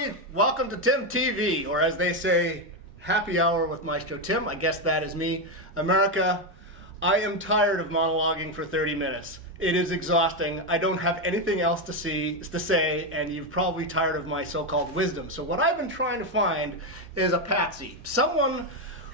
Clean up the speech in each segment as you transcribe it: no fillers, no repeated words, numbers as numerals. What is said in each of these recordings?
everybody. Welcome to Tim TV, or as they say, Happy Hour with Maestro Tim. I guess that is me. America, I am tired of monologuing for 30 minutes. It is exhausting. I don't have anything else to say, and you've probably tired of my so-called wisdom. So what I've been trying to find is a patsy. Someone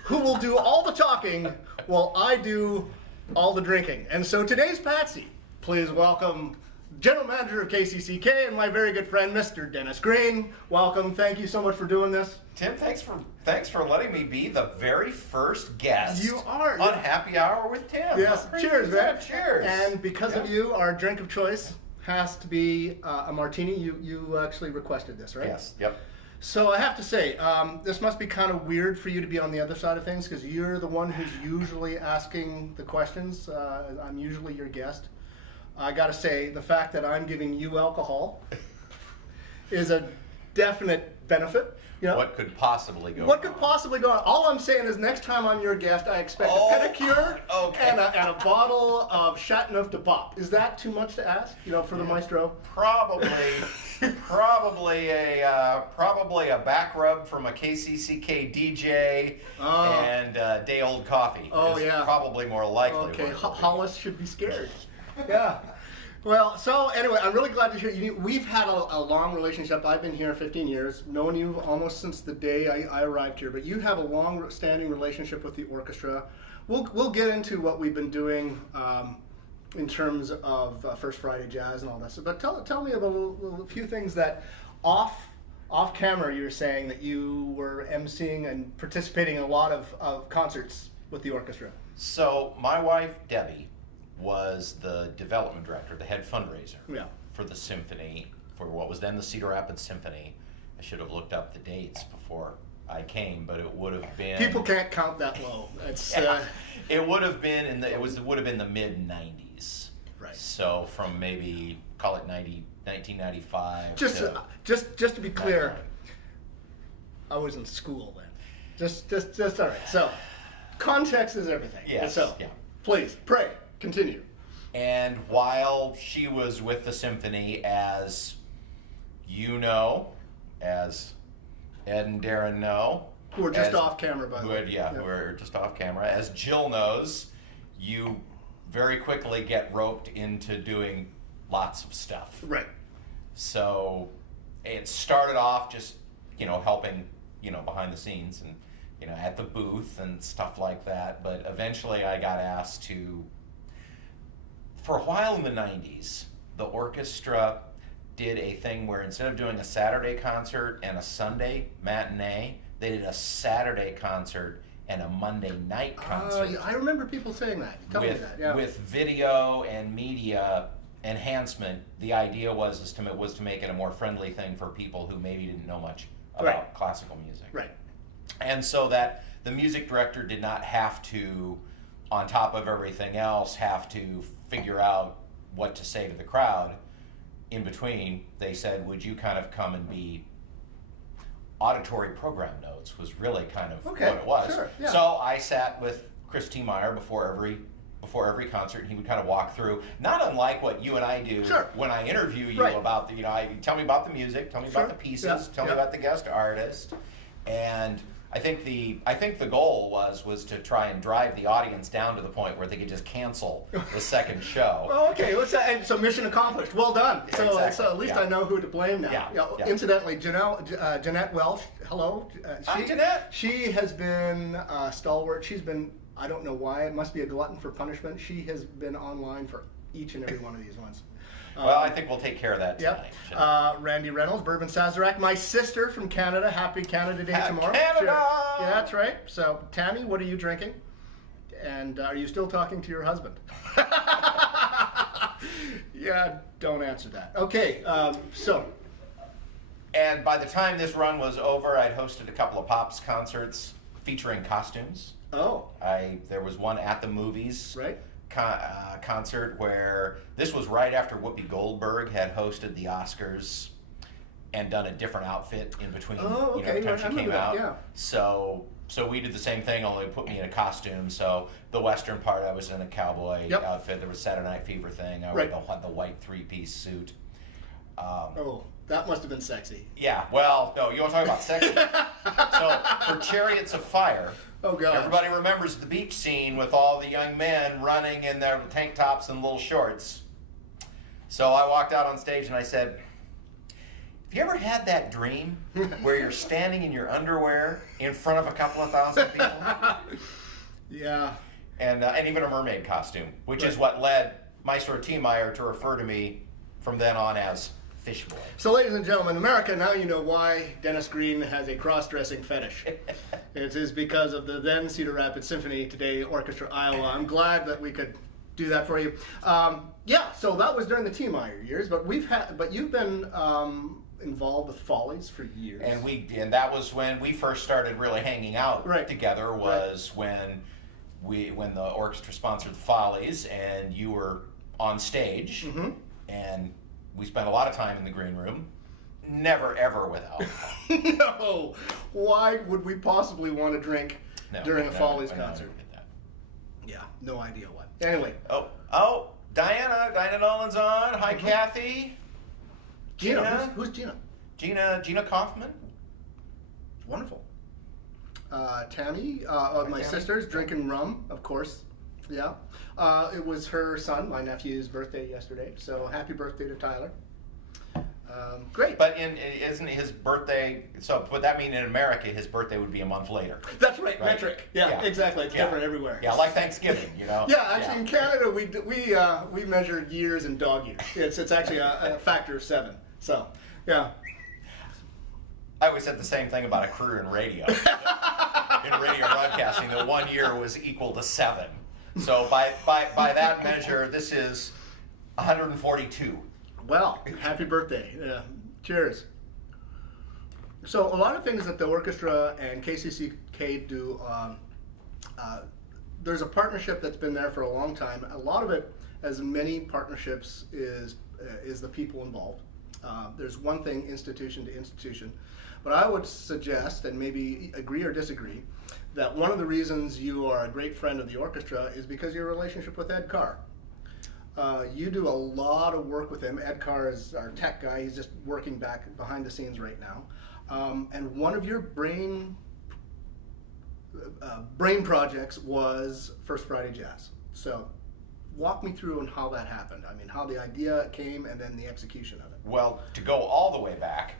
who will do all the talking while I do all the drinking. And so today's patsy, please welcome General Manager of KCCK and my very good friend, Mr. Dennis Green. Welcome. Thank you so much for doing this. Tim, thanks for letting me be the very first guest. You are on Happy Hour with Tim. Yes. Cheers, man. Cheers. And because of you, our drink of choice has to be a martini. You actually requested this, right? Yes. Yep. So I have to say, this must be kind of weird for you to be on the other side of things because you're the one who's usually asking the questions. I'm usually your guest. I gotta say, the fact that I'm giving you alcohol is a definite benefit. You know? What could possibly go What wrong? could possibly go on? All I'm saying is next time I'm your guest, I expect a pedicure and a bottle of Chateauneuf de Pop. Is that too much to ask, for the maestro? Probably a back rub from a KCCK DJ and day-old coffee. Probably more likely. Okay, Hollis should be scared. Yeah. Well, so anyway, I'm really glad to hear you. We've had a long relationship. I've been here 15 years, known you almost since the day I arrived here, but you have a long-standing relationship with the orchestra. We'll get into what we've been doing in terms of First Friday Jazz and all that stuff. But tell me about a few things that off camera you were saying that you were emceeing and participating in a lot of concerts with the orchestra. So my wife, Debbie, was the development director, the head fundraiser for the symphony, for what was then the Cedar Rapids Symphony. I should have looked up the dates before I came, but it would have been... People can't count that low. It's, it would have been would have been the mid-90s. Right. So from maybe, call it 1995 Just to be clear, I was in school then. Just all right. So, context is everything. Yes. So, please, pray. Continue. And while she was with the symphony, as you know, as Ed and Darren know, who are just off camera, by the way. Who are just off camera. As Jill knows, you very quickly get roped into doing lots of stuff. Right. So it started off just, helping, behind the scenes and, at the booth and stuff like that. But eventually I got asked to... For a while in the 90s, the orchestra did a thing where instead of doing a Saturday concert and a Sunday matinee, they did a Saturday concert and a Monday night concert. I remember people saying that. Tell me that. Yeah. With video and media enhancement, the idea was to make it a more friendly thing for people who maybe didn't know much about classical music. Right. And so that the music director did not have to, on top of everything else, have to figure out what to say to the crowd. In between, they said, would you kind of come and be auditory program notes, was really kind of what it was. Sure, yeah. So I sat with Chris T. Meyer before every concert, and he would kind of walk through, not unlike what you and I do when I interview you about tell me about the music, tell me about the pieces, tell me about the guest artist. And I think the goal was to try and drive the audience down to the point where they could just cancel the second show. Well, okay, so mission accomplished. Well done. So at least I know who to blame now. Yeah. Incidentally, Jeanette Welsh, hello. Hi, Jeanette. She has been stalwart. She's been, I don't know why, it must be a glutton for punishment. She has been online for each and every one of these ones. Well, I think we'll take care of that tonight. Yep. Randy Reynolds, Bourbon Sazerac, my sister from Canada. Happy Canada Day tomorrow. Canada! Sure. Yeah, that's right. So, Tammy, what are you drinking? And are you still talking to your husband? Yeah, don't answer that. Okay, so. And by the time this run was over, I'd hosted a couple of Pops concerts featuring costumes. Oh. There was one at the movies. Right. Concert where this was right after Whoopi Goldberg had hosted the Oscars and done a different outfit in between. Oh, okay. Time she came out. Yeah. So we did the same thing, only put me in a costume. So the Western part, I was in a cowboy outfit. There was Saturday Night Fever thing. I wore the white three-piece suit. That must have been sexy. Yeah, well, no, you want to talk about sexy? So, for Chariots of Fire, Oh, God. everybody remembers the beach scene with all the young men running in their tank tops and little shorts. So I walked out on stage and I said, have you ever had that dream where you're standing in your underwear in front of a couple of thousand people? Yeah. And even a mermaid costume, which is Right. what led Maestro Tim to refer to me from then on as Fish Boy. So, ladies and gentlemen, in America, now you know why Dennis Green has a cross-dressing fetish. It is because of the then Cedar Rapids Symphony, today Orchestra Iowa. I'm glad that we could do that for you. Yeah, so that was during the T. Meyer years, but you've been involved with Follies for years. And that was when we first started really hanging out Right. together. Was when the orchestra sponsored the Follies, and you were on stage, Mm-hmm. and we spent a lot of time in the green room. Never ever with alcohol. No, why would we possibly want to drink No, during a no, Follies I never concert? did that. Yeah, no idea why. Anyway, Oh, Diana Nolan's on. Hi, Mm-hmm. Kathy. Gina, Gina? who's Gina? Gina Kaufman. Wonderful. Tammy, my Tammy. sister's drinking rum, of course. Yeah. It was her son, my nephew's birthday yesterday. So happy birthday to Tyler. Great. But isn't his birthday? So would that mean in America his birthday would be a month later? That's right, Right. metric. Yeah, exactly. It's different everywhere. Yeah, like Thanksgiving, you know. Yeah, actually, in Canada, we measure years in dog years. It's actually a factor of 7. So, yeah. I always said the same thing about a career in radio. In radio broadcasting, that 1 year was equal to 7. So by that measure, this is 142. Well, happy birthday. Cheers. So a lot of things that the orchestra and KCCK do, there's a partnership that's been there for a long time. A lot of it, as many partnerships, is the people involved. There's one thing, institution to institution. But I would suggest, and maybe agree or disagree, that one of the reasons you are a great friend of the orchestra is because of your relationship with Ed Carr. You do a lot of work with him. Ed Carr is our tech guy. He's just working back behind the scenes right now. And one of your brain projects was First Friday Jazz. So walk me through on how that happened. I mean, how the idea came and then the execution of it. Well, to go all the way back,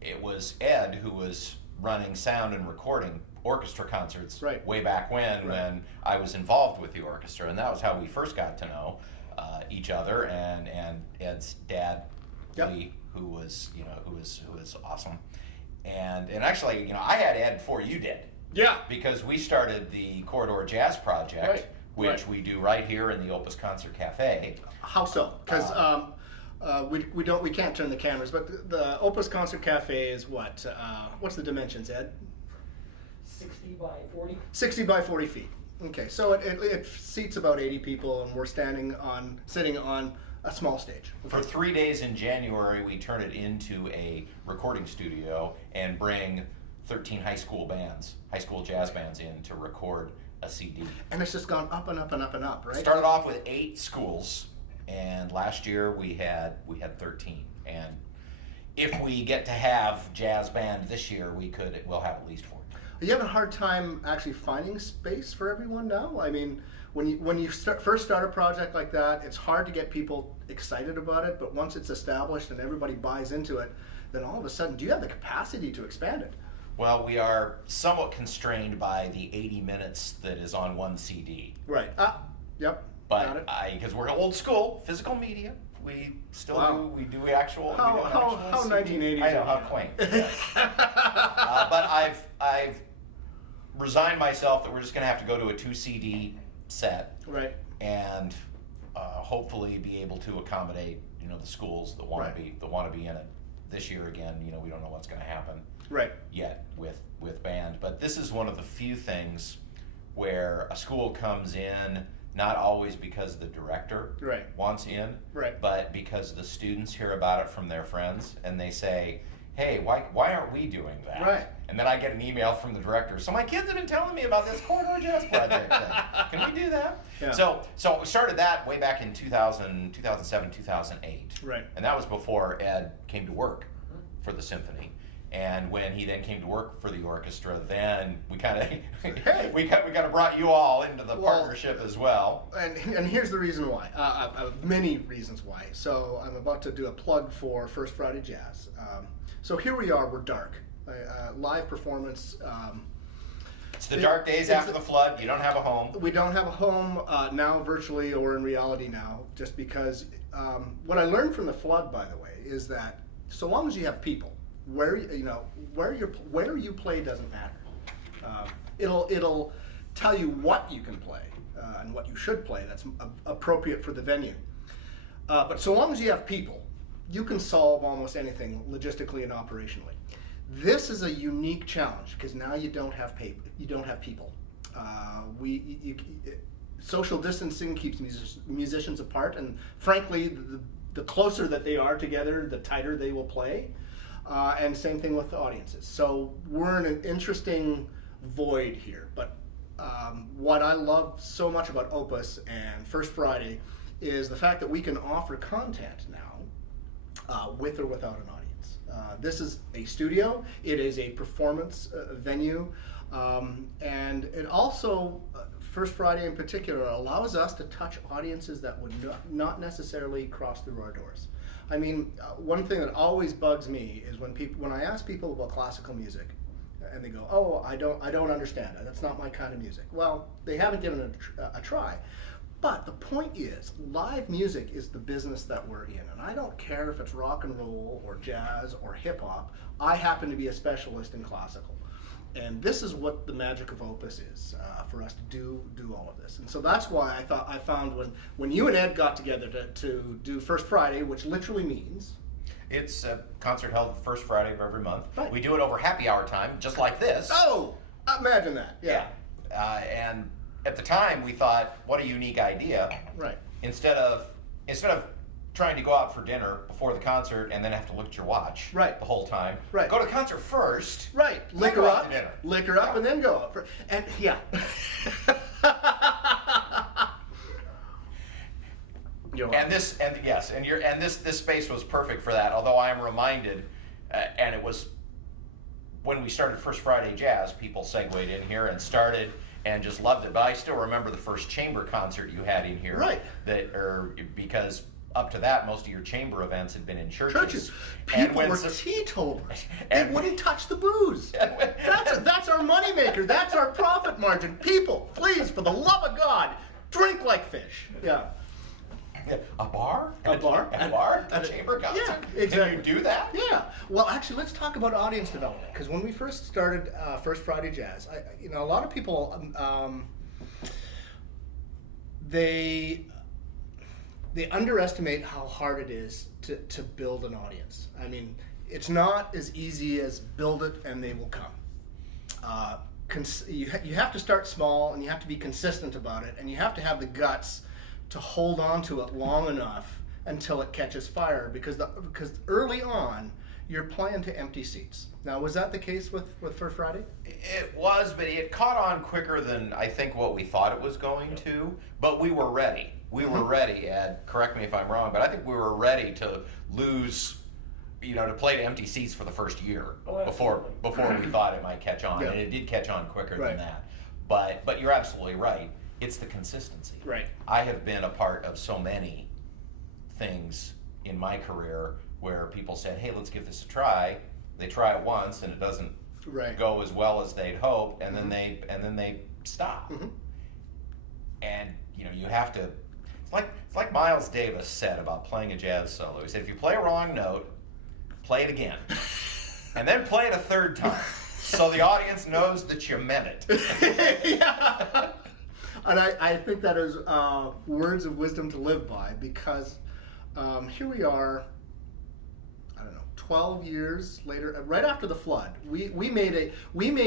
it was Ed who was running sound and recording orchestra concerts Right. way back when I was involved with the orchestra, and that was how we first got to know each other. And Ed's dad, Yep. Lee, who was awesome, and actually, I had Ed before you did. Yeah. Because we started the Corridor Jazz Project, Right. which Right. we do right here in the Opus Concert Cafe. How so? Because we can't turn the cameras, but the Opus Concert Cafe is what? What's the dimensions, Ed? 60 by 40. 60 by 40 feet. Okay, so it seats about 80 people, and we're sitting on a small stage. For 3 days in January, we turn it into a recording studio and bring 13 high school jazz bands in to record a CD. And it's just gone up and up and up and up, right? Started off with 8 schools, and last year we had 13. And if we get to have jazz band this year, we'll have at least 4. Are you having a hard time actually finding space for everyone now? I mean, when you first start a project like that, it's hard to get people excited about it, but once it's established and everybody buys into it, then all of a sudden, do you have the capacity to expand it? Well, we are somewhat constrained by the 80 minutes that is on one CD. Right. Yep. Got it. But because we're old school, physical media, we still Wow. we do actual. How we do an actual 1980s I know, are how you? quaint. Yes. But I've resigned myself that we're just going to have to go to a 2 CD set, Right. and hopefully be able to accommodate the schools that want Right. to be in it this year again. We don't know what's going to happen Right. yet with band, but this is one of the few things where a school comes in not always because the director Right. wants in, Right. but because the students hear about it from their friends, and they say, hey, why aren't we doing that? Right. And then I get an email from the director. So my kids have been telling me about this corridor jazz project thing. Can we do that? Yeah. So we started that way back in 2007, 2008. Right. And that was before Ed came to work for the symphony. And when he then came to work for the orchestra, then we kind of we kind of brought you all into the partnership as well. And here's the reason why. Many reasons why. So I'm about to do a plug for First Friday Jazz. So here we are. We're dark. Live performance. It's the dark days after the flood. You don't have a home. We don't have a home now, virtually, or in reality now, just because what I learned from the flood, by the way, is that so long as you have people, where you play doesn't matter. It'll tell you what you can play and what you should play. That's appropriate for the venue. But so long as you have people, you can solve almost anything logistically and operationally. This is a unique challenge because now you don't have people. Social distancing keeps musicians apart, and frankly, the closer that they are together, the tighter they will play. And same thing with the audiences. So we're in an interesting void here. But what I love so much about Opus and First Friday is the fact that we can offer content now with or without an audience. This is a studio. It is a performance venue. And it also, First Friday in particular, allows us to touch audiences that would not necessarily cross through our doors. I mean, one thing that always bugs me is when I ask people about classical music, and they go, "Oh, I don't understand it. That's not my kind of music." Well, they haven't given it a try. But the point is, live music is the business that we're in, and I don't care if it's rock and roll or jazz or hip hop. I happen to be a specialist in classical, and this is what the magic of Opus is for us to do all of this. And so that's why I found when you and Ed got together to do First Friday, which literally means it's a concert held the first Friday of every month. Right. We do it over happy hour time, just like this. Oh, imagine that. Yeah. And at the time, we thought, what a unique idea. Right. Instead of trying to go out for dinner before the concert and then have to look at your watch right. the whole time. Right. Go to the concert first. Right. Liquor up, Yeah. and then go out for and yeah. This space was perfect for that. Although I am reminded, and it was when we started First Friday Jazz, people segued in here and started and just loved it. But I still remember the first chamber concert you had in here. Right. Because up to that, most of your chamber events had been in churches. People were teetotalers. They wouldn't touch the booze. That's our moneymaker. That's our profit margin. People, please, for the love of God, drink like fish. Yeah. A bar? A bar? A chamber concert? Yeah, exactly. Can you do that? Yeah. Well, actually, let's talk about audience development. Because when we first started First Friday Jazz, a lot of people, they underestimate how hard it is to build an audience. I mean, it's not as easy as build it and they will come. You have to start small, and you have to be consistent about it, and you have to have the guts to hold on to it long enough until it catches fire, because early on you're playing to empty seats. Now, was that the case with First Friday? It was, but it caught on quicker than I think what we thought it was going to. But we were ready. We were ready, Ed. Correct me if I'm wrong, but I think we were ready to lose, to play to empty seats for the first year before we thought it might catch on, and it did catch on quicker than that. But you're absolutely right. It's the consistency. Right. I have been a part of so many things in my career where people said, "Hey, let's give this a try." They try it once and it doesn't go as well as they'd hoped, and then they stop. Mm-hmm. And you have to. It's like Miles Davis said about playing a jazz solo. He said, "If you play a wrong note, play it again, and then play it a third time, so the audience knows that you meant it." Yeah. And I think that is words of wisdom to live by, because here we are, 12 years later, right after the flood, we made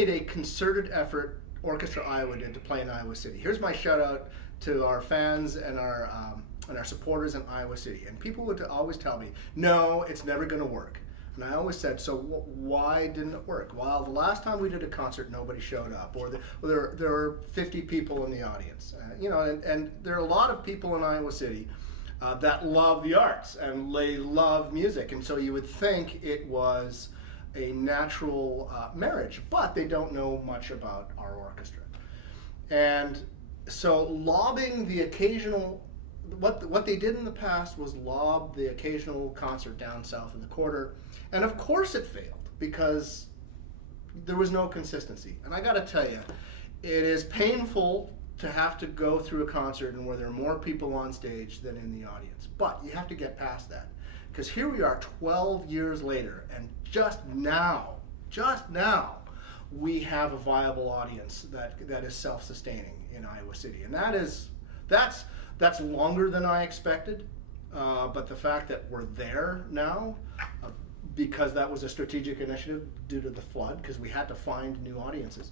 a concerted effort, Orchestra Iowa did, to play in Iowa City. Here's my shout out to our fans and our supporters in Iowa City. And people would always tell me, "No, it's never going to work." And I always said, so why didn't it work? Well, the last time we did a concert, nobody showed up, or there were 50 people in the audience. And there are a lot of people in Iowa City that love the arts and they love music, and so you would think it was a natural marriage, but they don't know much about our orchestra. And so lobbing the occasional, what they did in the past was lob the occasional concert down south in the quarter, and of course it failed because there was no consistency. And I gotta tell you, it is painful to have to go through a concert and where there are more people on stage than in the audience. But you have to get past that. Because here we are 12 years later, and just now, we have a viable audience that is self-sustaining in Iowa City. And that's longer than I expected, but the fact that we're there now, because that was a strategic initiative due to the flood, because we had to find new audiences.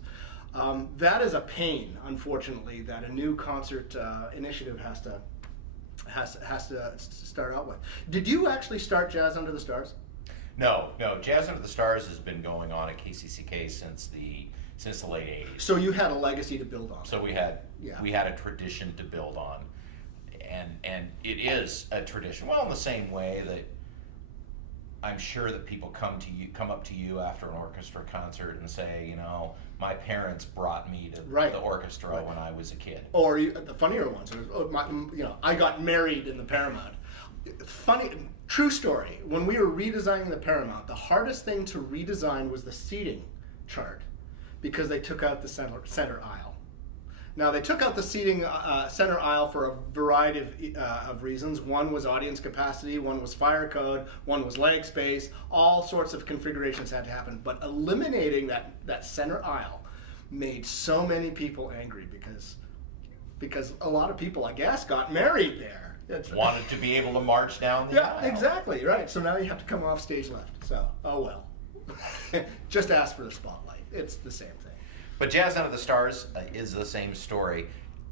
That is a pain, unfortunately, that a new concert initiative has to start out with. Did you actually start Jazz Under the Stars? No. Jazz Under the Stars has been going on at KCCK since the late '80s. So you had a legacy to build on. So we had a tradition to build on, and it is a tradition. Well, in the same way that I'm sure that people come up to you after an orchestra concert and say, my parents brought me to the orchestra when I was a kid. Or the funnier ones, I got married in the Paramount. Funny, true story. When we were redesigning the Paramount, the hardest thing to redesign was the seating chart because they took out the center aisle. Now, they took out the seating center aisle for a variety of reasons. One was audience capacity, one was fire code, one was leg space. All sorts of configurations had to happen. But eliminating that center aisle made so many people angry because a lot of people, I guess, got married there. Wanted to be able to march down the aisle. Yeah, exactly, right. So now you have to come off stage left. So, oh well. Just ask for the spotlight. It's the same thing. But Jazz Under the Stars is the same story.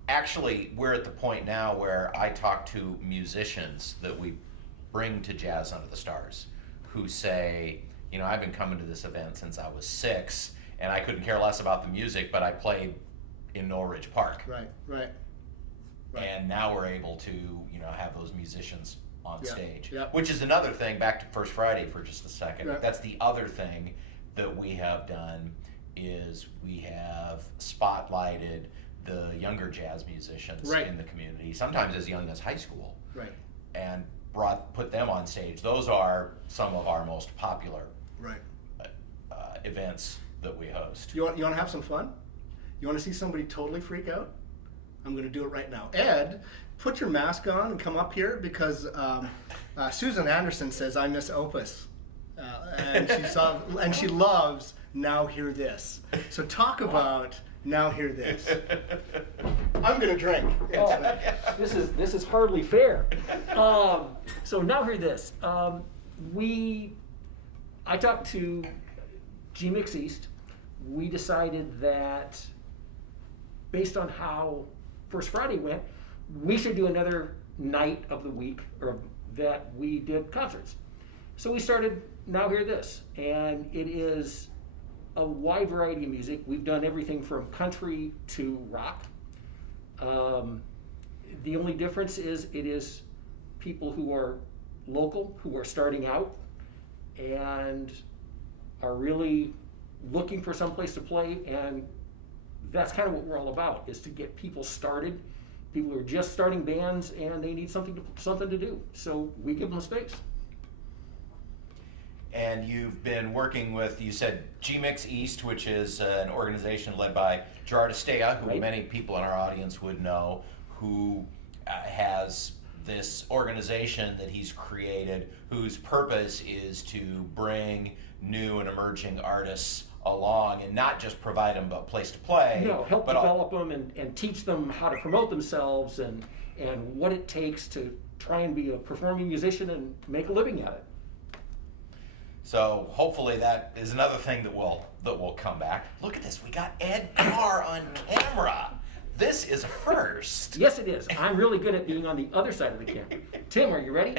Actually, we're at the point now where I talk to musicians that we bring to Jazz Under the Stars who say, I've been coming to this event since I was 6, and I couldn't care less about the music, but I played in Norridge Park. Right. And now we're able to, have those musicians on stage. Yeah. Which is another thing, back to First Friday for just a second. Yeah. That's the other thing that we have done is we have spotlighted the younger jazz musicians in the community, sometimes as young as high school, and put them on stage. Those are some of our most popular events that we host. You want to have some fun? You want to see somebody totally freak out? I'm going to do it right now. Ed, put your mask on and come up here because Susan Anderson says I miss Opus, and she loves Now Hear This. So talk about Now Hear This. I'm going to drink. This is hardly fair. So Now Hear This. I talked to G-Mix East. We decided that based on how First Friday went, we should do another night of the week or that we did concerts. So we started Now Hear This, and it is a wide variety of music. We've done everything from country to rock. The only difference is it is people who are local, who are starting out, and are really looking for some place to play, and that's kind of what we're all about, is to get people started. People who are just starting bands and they need something to do. So we give them space. And you've been working with, you said G-Mix East, which is an organization led by Gerard Estea, who many people in our audience would know, who has this organization that he's created whose purpose is to bring new and emerging artists along and not just provide them a place to play. Help develop them and teach them how to promote themselves and what it takes to try and be a performing musician and make a living at it. So hopefully that is another thing that will come back. Look at this, we got Ed Carr on camera. This is a first. Yes, it is. I'm really good at being on the other side of the camera. Tim, are you ready?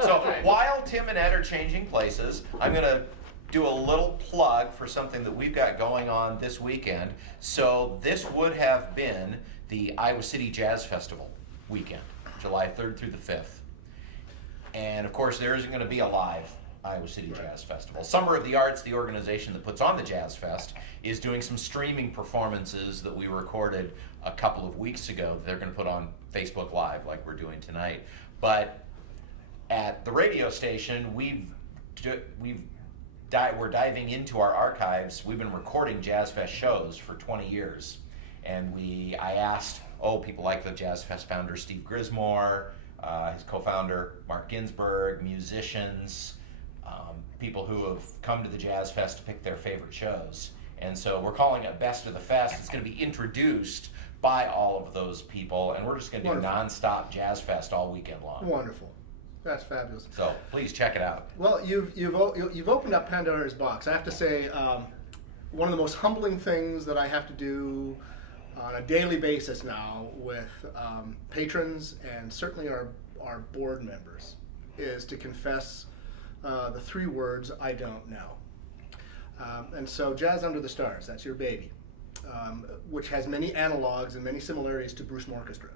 So while Tim and Ed are changing places, I'm going to do a little plug for something that we've got going on this weekend. So this would have been the Iowa City Jazz Festival weekend, July 3rd through the 5th. And of course, there isn't going to be a live Iowa City Jazz Festival. Summer of the Arts, the organization that puts on the Jazz Fest, is doing some streaming performances that we recorded a couple of weeks ago that they're going to put on Facebook Live like we're doing tonight. But at the radio station, we're diving into our archives. We've been recording Jazz Fest shows for 20 years. And I asked, people like the Jazz Fest founder Steve Grismore, his co-founder Mark Ginsberg, musicians, people who have come to the Jazz Fest to pick their favorite shows. And so we're calling it Best of the Fest. It's going to be introduced by all of those people, and we're just going to do nonstop Jazz Fest all weekend long. Wonderful. That's fabulous. So please check it out. Well, you've opened up Pandora's box. I have to say, one of the most humbling things that I have to do on a daily basis now with patrons and certainly our board members is to confess the 3 words, I don't know. And so Jazz Under the Stars, that's your baby, which has many analogs and many similarities to Bruce Orchestra.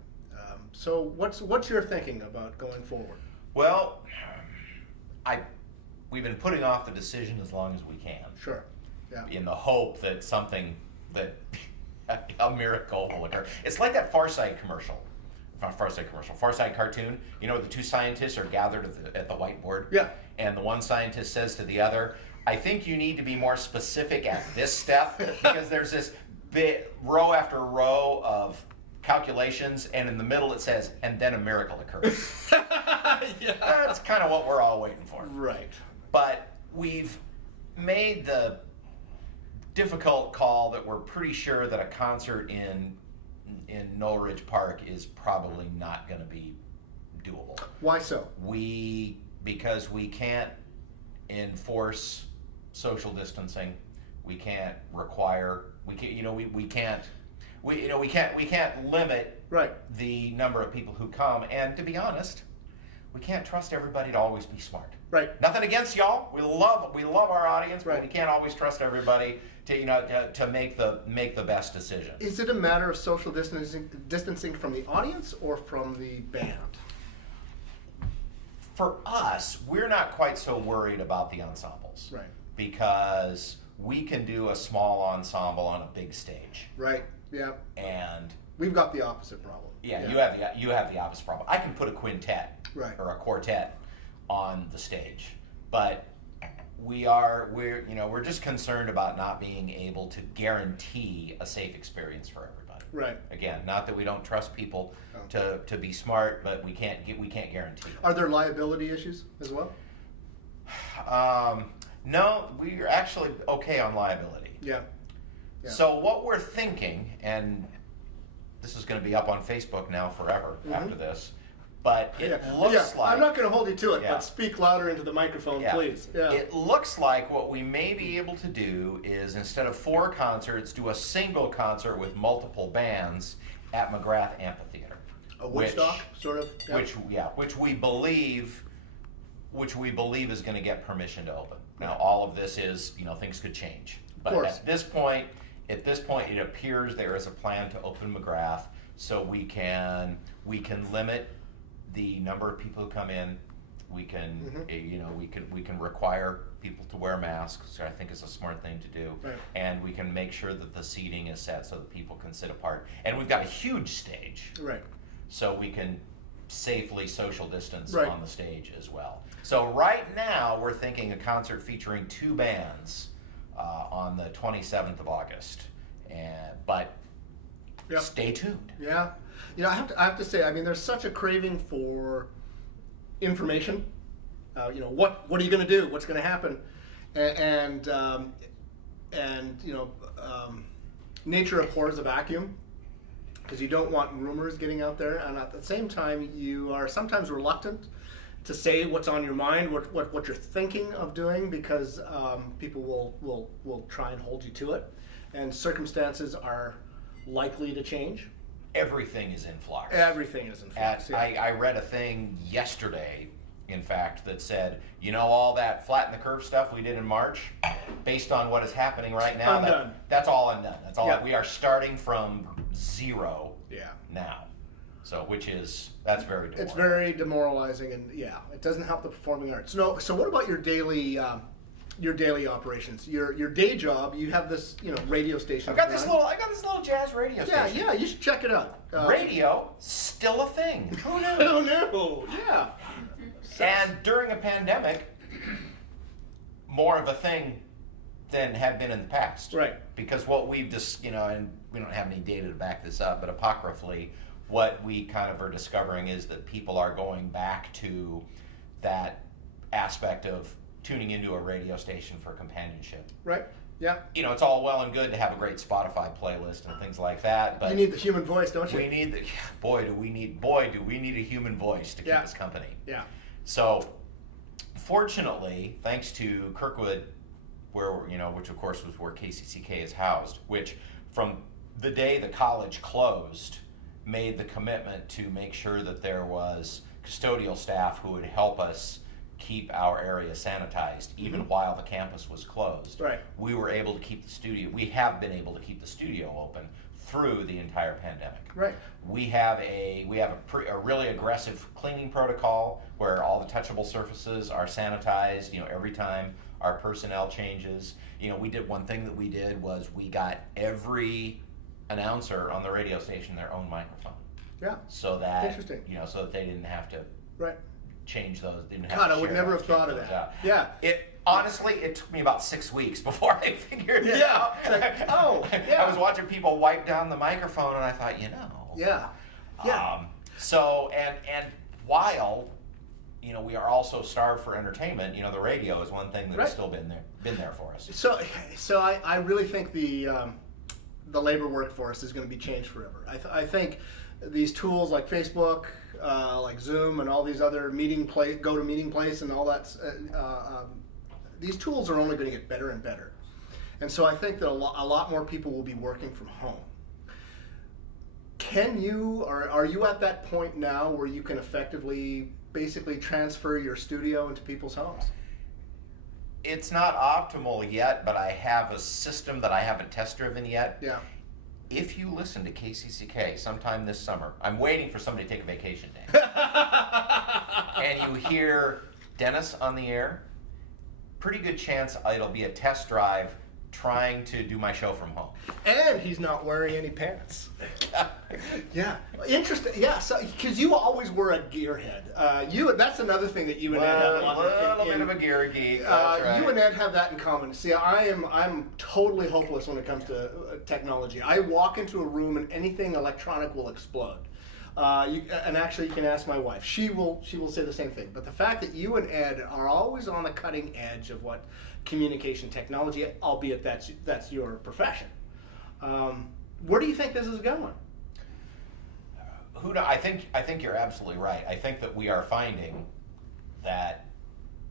So what's your thinking about going forward? Well, we've been putting off the decision as long as we can. Sure. Yeah. In the hope that a miracle will occur. It's like that Far Side cartoon. You know, the 2 scientists are gathered at the whiteboard. Yeah. And the one scientist says to the other, I think you need to be more specific at this step because there's this big row after row of calculations, and in the middle it says, and then a miracle occurs. Yeah. That's kind of what we're all waiting for. Right. But we've made the difficult call that we're pretty sure that a concert in Knoll Ridge Park is probably not going to be doable. Why so? Because we can't enforce social distancing. We can't limit the number of people who come. And to be honest, we can't trust everybody to always be smart. Right. Nothing against y'all. We love our audience, but we can't always trust everybody to make the best decision. Is it a matter of social distancing from the audience or from the band? For us, we're not quite so worried about the ensembles. Right. Because we can do a small ensemble on a big stage. Right. Yeah. And we've got the opposite problem. Yeah. You have the opposite problem. I can put a quintet or a quartet on the stage, but we're just concerned about not being able to guarantee a safe experience for everybody. Right. Again, not that we don't trust people to be smart, but we can't guarantee. Are there liability issues as well? No, we're actually okay on liability. Yeah. So what we're thinking, and this is going to be up on Facebook now forever after this, but it looks like... I'm not going to hold you to it, but speak louder into the microphone, please. Yeah. It looks like what we may be able to do is, instead of 4 concerts, do a single concert with multiple bands at McGrath Amphitheater. A Woodstock, sort of? Yeah. Which we believe is going to get permission to open. Now, all of this is, things could change. But at this point, it appears there is a plan to open McGrath, so we can limit the number of people who come in. We can, we can require people to wear masks, which I think is a smart thing to do. Right. And we can make sure that the seating is set so that people can sit apart. And we've got a huge stage. Right. So we can safely social distance on the stage as well. So right now we're thinking a concert featuring 2 bands on the 27th of August. But stay tuned. Yeah. I have to say, there's such a craving for information. What are you going to do? What's going to happen? Nature abhors a vacuum, because you don't want rumors getting out there, and at the same time you are sometimes reluctant to say what's on your mind, what you're thinking of doing, because people will try and hold you to it, and circumstances are likely to change? Everything is in flux. Everything is in flux. I read a thing yesterday, in fact, that said, all that flatten the curve stuff we did in March, based on what is happening right now, Undone. That's all undone. That's all. Yeah. We are starting from zero Yeah. now. So, that's very demoralizing. It's very demoralizing, and it doesn't help the performing arts. No. So what about your daily operations? Your day job. You have this, radio station. I got this little jazz radio station. Yeah. You should check it out. Radio still a thing. Who knew? Who knew? Yeah. And during a pandemic, more of a thing than had been in the past. Right. Because what we've just, and we don't have any data to back this up, but apocryphally, what we kind of are discovering is that people are going back to that aspect of tuning into a radio station for companionship. Right. Yeah. It's all well and good to have a great Spotify playlist and things like that, but you need the human voice, don't you? we need do we need a human voice to keep us company. Yeah. So, fortunately, thanks to Kirkwood, which of course was where KCCK is housed, which from the day the college closed, made the commitment to make sure that there was custodial staff who would help us keep our area sanitized, even while the campus was closed. Right. We were able to keep the studio. We have been able to keep the studio open through the entire pandemic. Right. We have a really aggressive cleaning protocol where all the touchable surfaces are sanitized. Every time our personnel changes. One thing that we did was we got every announcer on the radio station their own microphone. Yeah. So that Interesting. So that they didn't have to change those. God, I would never have thought of that. Out. Yeah. Honestly, it took me about 6 weeks before I figured it out. Yeah. I was watching people wipe down the microphone, and I thought, Yeah. Yeah. So and while we are also starved for entertainment, the radio is one thing that has still been there for us. So I really think the labor workforce is going to be changed forever. I think these tools like Facebook, like Zoom, and all these other go-to-meeting place, and all that. These tools are only going to get better and better, and so I think that a lot more people will be working from home. Are you at that point now where you can effectively, basically transfer your studio into people's homes? It's not optimal yet, but I have a system that I haven't test-driven yet. Yeah. If you listen to KCCK sometime this summer, I'm waiting for somebody to take a vacation day, and you hear Dennis on the air, pretty good chance it'll be a test drive trying to do my show from home. And he's not wearing any pants. Yeah. Interesting. Yeah, so because you always were a gearhead. That's another thing that you and Ed have a little bit of a gear geek. That's right. You and Ed have that in common. See, I'm totally hopeless when it comes to technology. I walk into a room and anything electronic will explode. And actually, you can ask my wife. She will say the same thing. But the fact that you and Ed are always on the cutting edge of what communication technology, albeit that's your profession. Where do you think this is going? I think you're absolutely right. I think that we are finding that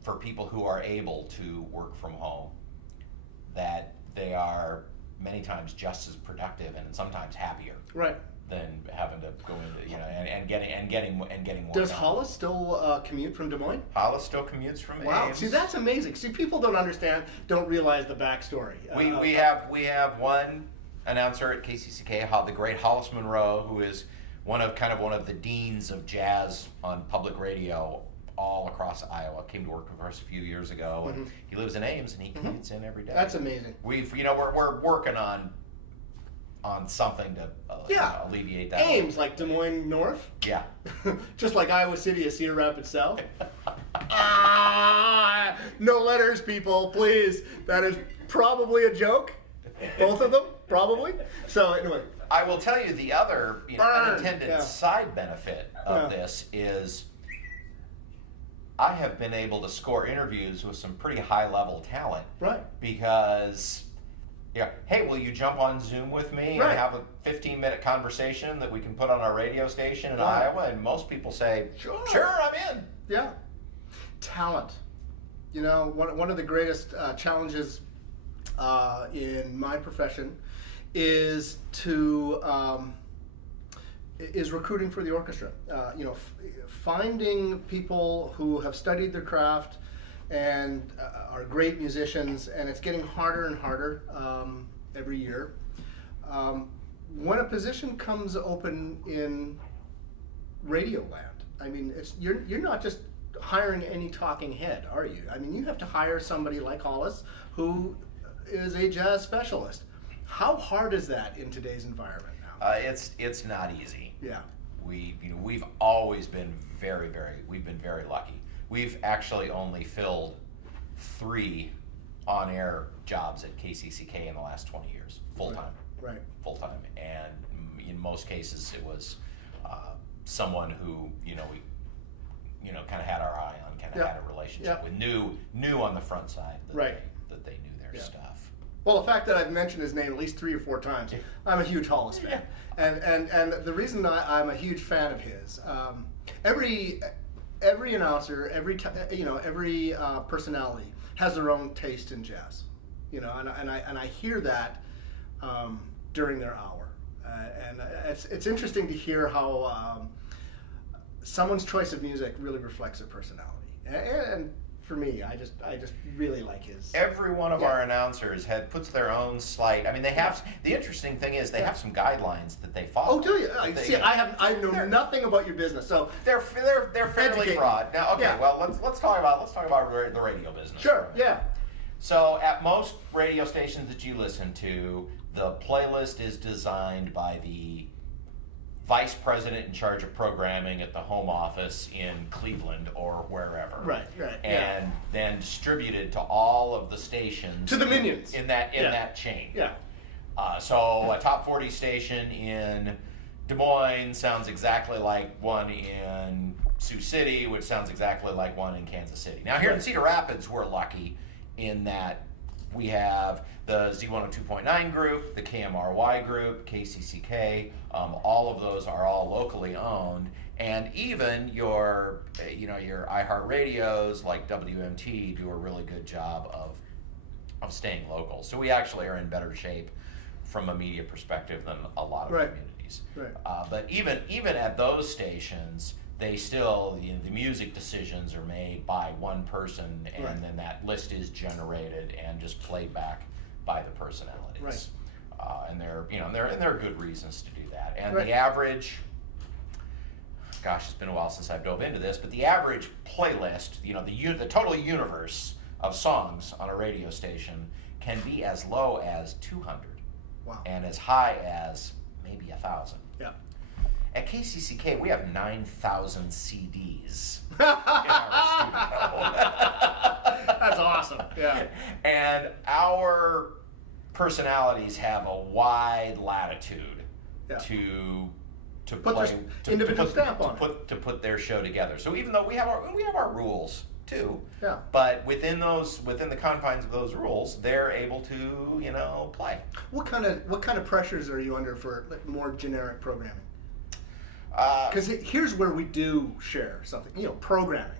for people who are able to work from home, that they are many times just as productive and sometimes happier. Right. Than having to go into and getting more. Does Hollis still commute from Des Moines? Hollis still commutes from Wow. Ames. See, that's amazing. See, people don't realize the backstory. We have one announcer at KCCK, the great Hollis Monroe, who is one of the deans of jazz on public radio all across Iowa. Came to work with us a few years ago, and he lives in Ames, and he commutes in every day. That's amazing. We're working on something to alleviate that. Ames, like Des Moines North? Yeah. Just like Iowa City is Cedar Rapids South? No letters, people, please. That is probably a joke. Both of them, probably. So anyway. I will tell you the other unintended side benefit of this is I have been able to score interviews with some pretty high-level talent. Right. Because... yeah. Hey, will you jump on Zoom with me and have a 15-minute conversation that we can put on our radio station in Iowa? And most people say, sure, I'm in. Yeah. Talent. One of the greatest challenges in my profession is recruiting for the orchestra. Finding people who have studied their craft and are great musicians, and it's getting harder and harder every year. When a position comes open in radio land, I mean, you're not just hiring any talking head, are you? I mean, you have to hire somebody like Hollis who is a jazz specialist. How hard is that in today's environment now? It's not easy. Yeah. We've always been very lucky. We've actually only filled 3 on-air jobs at KCCK in the last 20 years, full-time. Right. Full-time. And in most cases it was someone who, we kind of had our eye on, kind of had a relationship with, knew on the front side that they knew their stuff. Well, the fact that I've mentioned his name at least 3 or 4 times, I'm a huge Hollis fan. And the reason I'm a huge fan of his, every announcer, every personality has their own taste in jazz, and I hear that during their hour, and it's interesting to hear how someone's choice of music really reflects their personality. And for me, I just really like his. Every one of our announcers puts their own slight. I mean, they have. The interesting thing is they have some guidelines that they follow. Oh, do you? I know nothing about your business, so they're fairly broad. Now, okay, well let's talk about the radio business. Sure. Yeah. So at most radio stations that you listen to, the playlist is designed by the vice president in charge of programming at the home office in Cleveland or wherever. Right. And then distributed to all of the stations. To the minions. In that chain. Yeah. So a top 40 station in Des Moines sounds exactly like one in Sioux City, which sounds exactly like one in Kansas City. Now here in Cedar Rapids, we're lucky in that we have the Z102.9 group, the KMRY group, KCCK. All of those are all locally owned, and even your iHeart radios like WMT do a really good job of staying local. So we actually are in better shape from a media perspective than a lot of communities. Right. But even at those stations, they still, the music decisions are made by one person, and then that list is generated and just played back by the personalities. Right. And there are good reasons to do that. And the average, gosh, it's been a while since I've dove into this, but the average playlist, the total universe of songs on a radio station can be as low as 200. Wow. And as high as maybe 1,000. Yeah. At KCCK, we have 9,000 CDs in our studio. That's awesome. Yeah. And our personalities have a wide latitude to put play individual stamp on it. To put their show together. So even though we have our rules too, yeah. But within the confines of those rules, they're able to play. What kind of pressures are you under for more generic programming? Because here's where we do share something. Programming.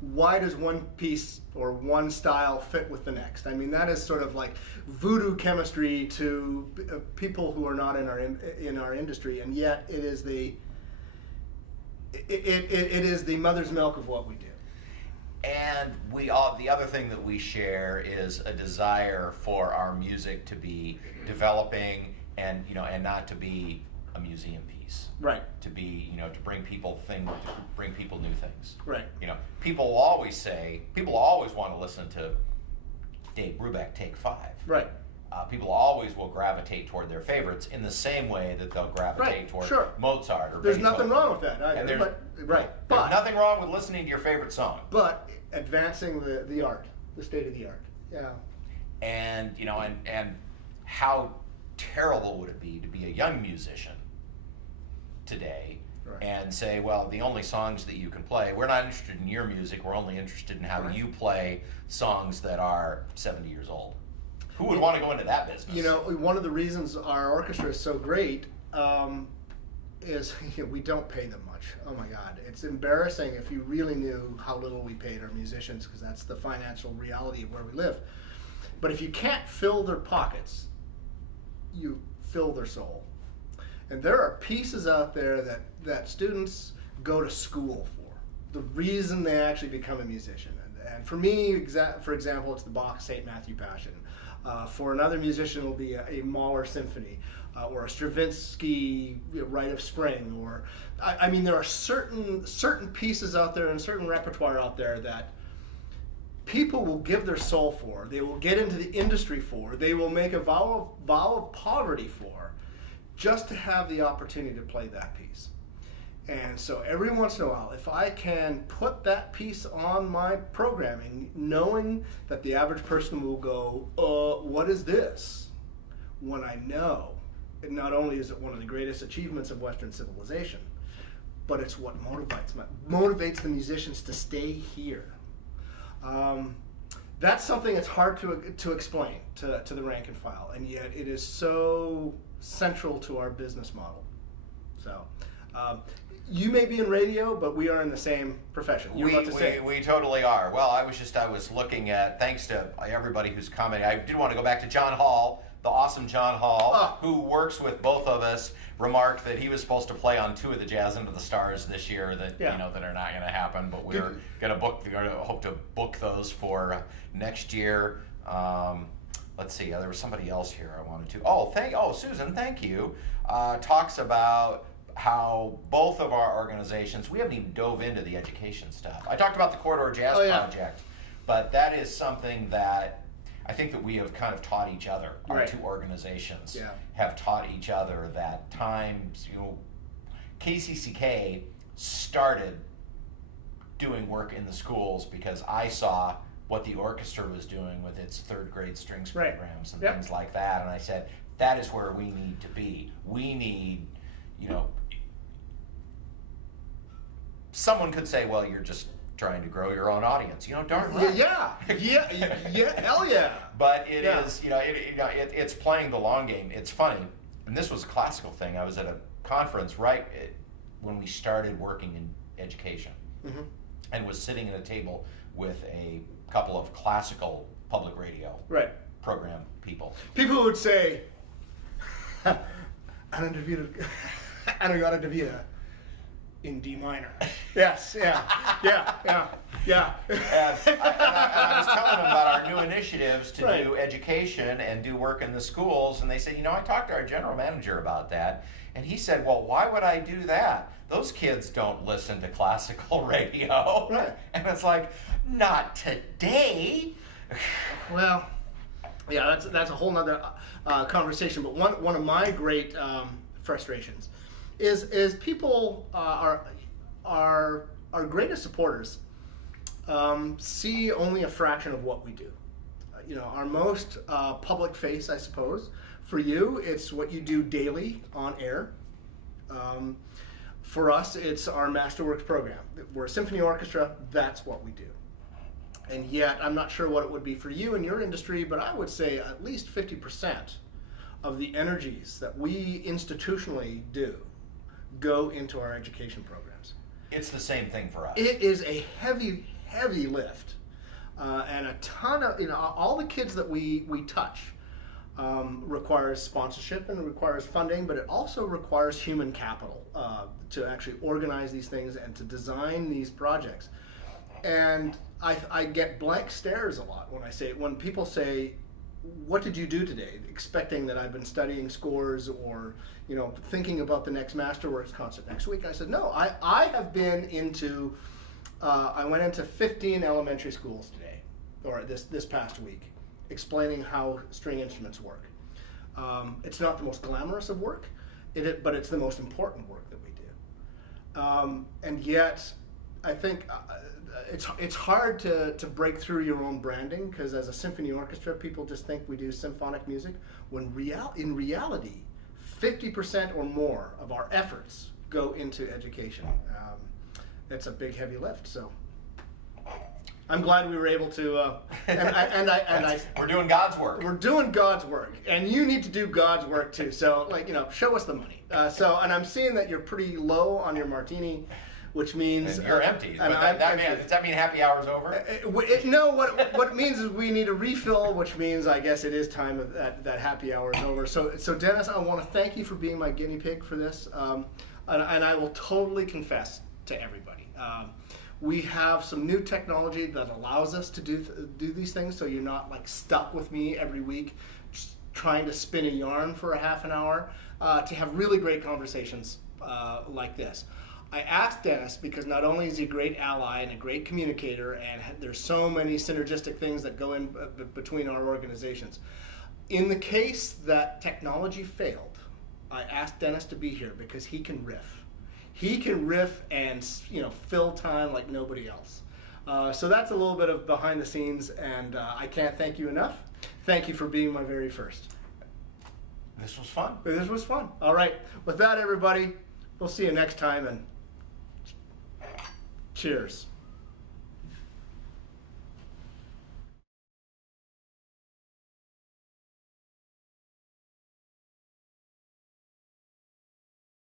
Why does one piece or one style fit with the next? I mean, that is sort of like voodoo chemistry to people who are not in our industry, and yet it is the mother's milk of what we do. And the other thing that we share is a desire for our music to be developing and not to be a museum piece. Right. To be, to bring people new things. Right. People always want to listen to Dave Brubeck Take 5. Right. People always will gravitate toward their favorites in the same way that they'll gravitate toward Mozart or There's Beethoven. nothing wrong with that either. And there's but nothing wrong with listening to your favorite song. But advancing the art, the state of the art. Yeah. And and how terrible would it be to be a young musician today and say, well, the only songs that you can play, we're not interested in your music, we're only interested in how you play songs that are 70 years old. Who would want to go into that business? One of the reasons our orchestra is so great is we don't pay them much. Oh my God, it's embarrassing if you really knew how little we paid our musicians, because that's the financial reality of where we live. But if you can't fill their pockets, you fill their soul. And there are pieces out there that students go to school for. The reason they actually become a musician. And for me, for example, it's the Bach St. Matthew Passion. For another musician, it will be a Mahler Symphony, or a Stravinsky Rite of Spring, or I mean, there are certain pieces out there and certain repertoire out there that people will give their soul for. They will get into the industry for. They will make a vow of poverty for, just to have the opportunity to play that piece. And so every once in a while, if I can put that piece on my programming, knowing that the average person will go, what is this? When I know, not only is it one of the greatest achievements of Western civilization, but it's what motivates the musicians to stay here. That's something that's hard to explain to the rank and file, and yet it is so central to our business model. So. You may be in radio, but we are in the same profession. We totally are. Well, I was looking at, thanks to everybody who's commenting, I did want to go back to John Hall, the awesome John Hall, who works with both of us, remarked that he was supposed to play on 2 of the Jazz Into the Stars this year that that are not going to happen, but we're going to hope to book those for next year. Let's see, there was somebody else here I wanted to. Susan, thank you. Talks about how both of our organizations, we haven't even dove into the education stuff. I talked about the Corridor Jazz Project, but that is something that I think that we have kind of taught each other. Our two organizations have taught each other that times, KCCK started doing work in the schools because I saw what the orchestra was doing with its 3rd grade strings programs and things like that, and I said, that is where we need to be. We need, someone could say, well, you're just trying to grow your own audience. Darn right. Yeah, hell yeah. But it is, it's playing the long game. It's funny, and this was a classical thing. I was at a conference when we started working in education, and was sitting at a table with a couple of classical public radio program people. People would say, Ana Devita in D minor. Yes, yeah. And I was telling them about our new initiatives to do education and do work in the schools, and they said, I talked to our general manager about that, and he said, well, why would I do that? Those kids don't listen to classical radio. Right. And it's like, not today. Well, yeah, that's a whole nother conversation, but one of my great frustrations is people our greatest supporters see only a fraction of what we do. Our most public face, I suppose. For you, it's what you do daily on air. For us, it's our Masterworks program. We're a symphony orchestra. That's what we do. And yet, I'm not sure what it would be for you in your industry, but I would say at least 50% of the energies that we institutionally do go into our education programs. It's the same thing for us. It is a heavy, heavy lift. And a ton of, all the kids that we touch requires sponsorship and requires funding, but it also requires human capital to actually organize these things and to design these projects. And I get blank stares a lot when people say, what did you do today? Expecting that I've been studying scores or, thinking about the next Masterworks concert next week. I said, no, I have been into, I went into 15 elementary schools today, or this past week, explaining how string instruments work. It's not the most glamorous of work, but it's the most important work that we do. And yet, I think it's hard to break through your own branding, because as a symphony orchestra, people just think we do symphonic music, when in reality, 50% or more of our efforts go into education. It's a big, heavy lift, so I'm glad we were able to, we're doing God's work. We're doing God's work, and you need to do God's work too. So, show us the money. And I'm seeing that you're pretty low on your martini. which means And you're empty. and But I'm that empty. does that mean happy hour's over? No, what it means is we need a refill, which means I guess it is time that happy hour is over. So Dennis, I want to thank you for being my guinea pig for this, and I will totally confess to everybody. We have some new technology that allows us to do these things, so you're not like stuck with me every week just trying to spin a yarn for a half an hour, to have really great conversations like this. I asked Dennis because not only is he a great ally and a great communicator, and there's so many synergistic things that go in between our organizations. In the case that technology failed, I asked Dennis to be here because he can riff. He can riff and fill time like nobody else. So that's a little bit of behind the scenes, and I can't thank you enough. Thank you for being my very first. This was fun. This was fun. All right. With that, everybody, we'll see you next time, and cheers.